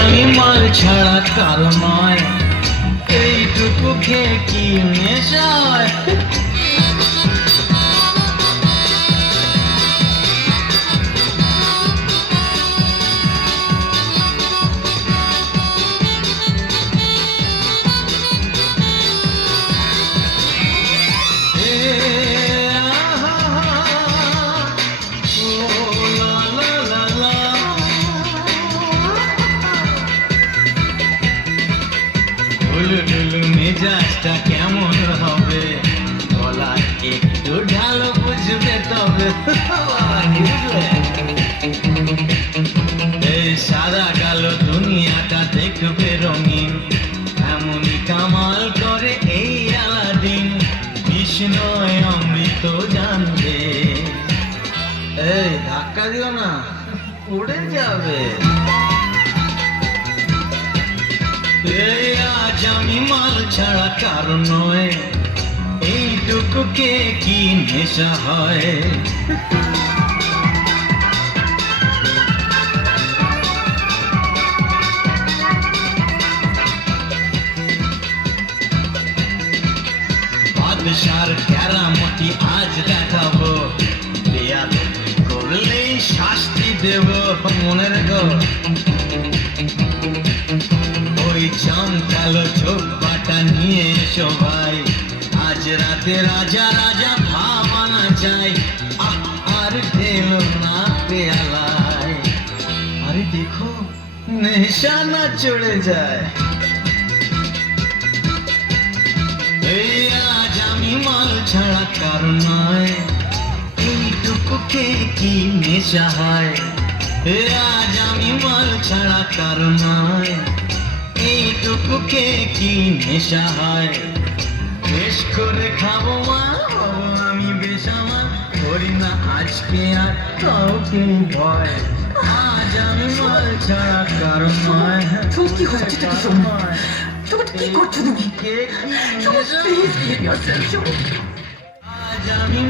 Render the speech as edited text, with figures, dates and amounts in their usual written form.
আমি মাল ছাড়া কারো নয়, এইটুকু খেয়ে কি নেশা হয়। মেজাজটা কেমন হবে গলা একটু ঢালো বুঝবে তবে এই সাদা কালো দুনিয়াটা দেখবে রঙিন, এমনই কামাল করে এই আলাদিন, কৃষ্ণয় অমৃত জানবে। এই ধাক্কা দিও না, উড়ে যাবে। আজ আমি মাল ছাড়া কারণ নয়, এইটুকু কে কি নেশা হয়। বাদশার কেরামতি আজ দেখাবো, বেয়াদবি করলেই শাস্তি দেব। মনে রেখো ওই চমকালো চোখটা নিয়ে এসো ভাই, আজ রাতে রাজা রাজা ভাবানা চাই। আর ঢেলো না পেয়ালায়, আরে দেখো নেশা না চড়ে যায়। এই আজ আমি মাল ছাড়া কারণ নয়, এইটুকু কে কি নেশা হয়। আজ আমি মাল ছাড়া কারণ নয়, এইটুকু কে কি নেশা হয়। বেশ করে খাবো মা, হবো আমি বেসামাল, করি না আজকে আর কাউকে ভয়। আজ আমি মাল ছাড়া কারণ নয়। কি হচ্ছে কি কি করছো তুমি? কে কি প্লিজ গিভ ইয়োরসেলফ। আজ আমি